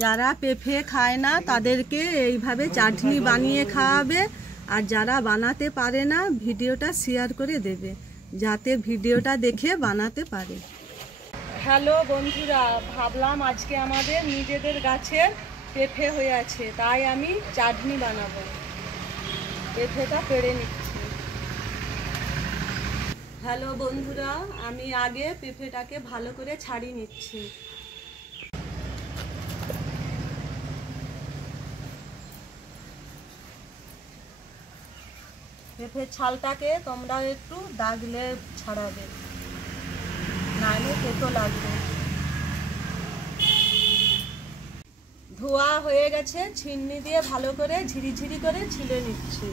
যারা পেঁপে খায় না তাদেরকে এইভাবে চাটনি বানিয়ে খাওয়াবে, আর যারা বানাতে পারে না ভিডিওটা শেয়ার করে দেবে যাতে ভিডিওটা দেখে বানাতে পারে। হ্যালো বন্ধুরা, ভাবলাম আজকে আমাদের নিজেদের গাছের পেঁপে হয়ে আছে, তাই আমি চাটনি বানাবো। পেঁপেটা পেড়ে নিচ্ছি। হ্যালো বন্ধুরা, আমি আগে পেঁপেটাকে ভালো করে ছাড়িয়ে নিচ্ছি। পেঁপের ছালটাকে তোমরা একটু দাগলে ছাড়াবে, নাহলে তেতো লাগবে। ধোয়া হয়ে গেছে, ছিন্নি দিয়ে ভালো করে ঝিরিঝিরি করে ছিলে নিচ্ছি।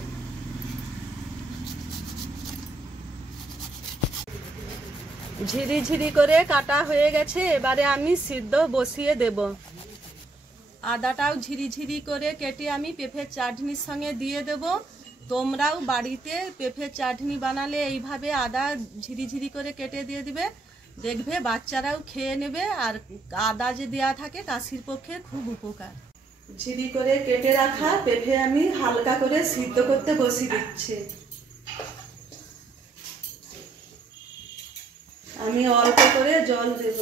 ঝিরিঝিরি করে কাটা হয়ে গেছে, এবারে আমি সিদ্ধ বসিয়ে দেব। আদাটাও ঝিরিঝিরি করে কেটে আমি পেঁপের চাটনির সঙ্গে দিয়ে দেব। তোমরাও বাড়িতে পেঁপের চাটনি বানালে এইভাবে আদা ঝিরিঝিরি করে কেটে দিয়ে দিবে, দেখবে বাচ্চারাও খেয়ে নেবে। আর আদা যে দেওয়া থাকে কাশির পক্ষে খুব উপকার। ঝিরি করে কেটে রাখা পেঁপে আমি হালকা করে সিদ্ধ করতে বসিয়ে দিচ্ছি। আমি অল্প করে জল দেব।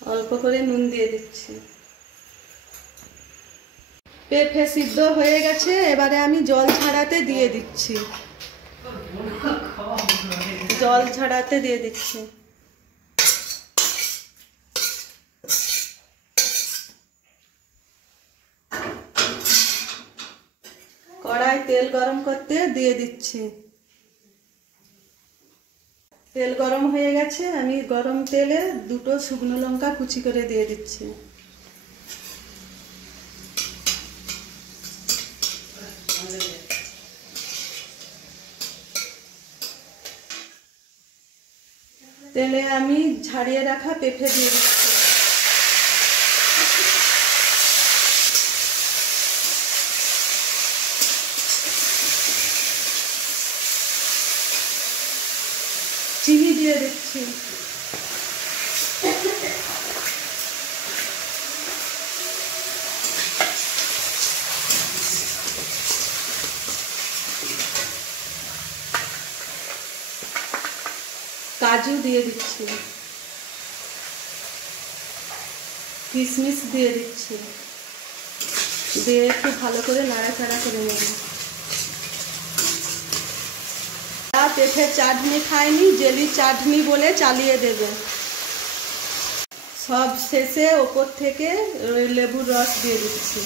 অল্প করে নুন দিয়ে দিচ্ছি। পেঁপে সিদ্ধ হয়ে গেছে, এবারে আমি জল ঝাড়াতে দিয়ে দিচ্ছি। জল ঝাড়াতে দিয়ে দিচ্ছি। কড়াই তেল গরম করতে দিয়ে দিচ্ছি। তেল গরম হয়ে গেছে, আমি গরম তেলে দুটো শুকনো লঙ্কা কুচি করে দিয়ে দিচ্ছি। তেলে আমি ঝাড়িয়ে রাখা পেঁপে দিয়ে দিচ্ছি। চিনি দিয়ে দিচ্ছি। কাজু দিয়ে দিচ্ছি। কিশমিশ দিয়ে দিচ্ছি। দিয়ে একটু ভালো করে নাড়াচাড়া করে নেব। পেঁপের চাটনি খায়নি, জেলি চাটনি বলে চালিয়ে দেবে। সব শেষে ওপর থেকে লেবুর রস দিয়ে দিচ্ছি।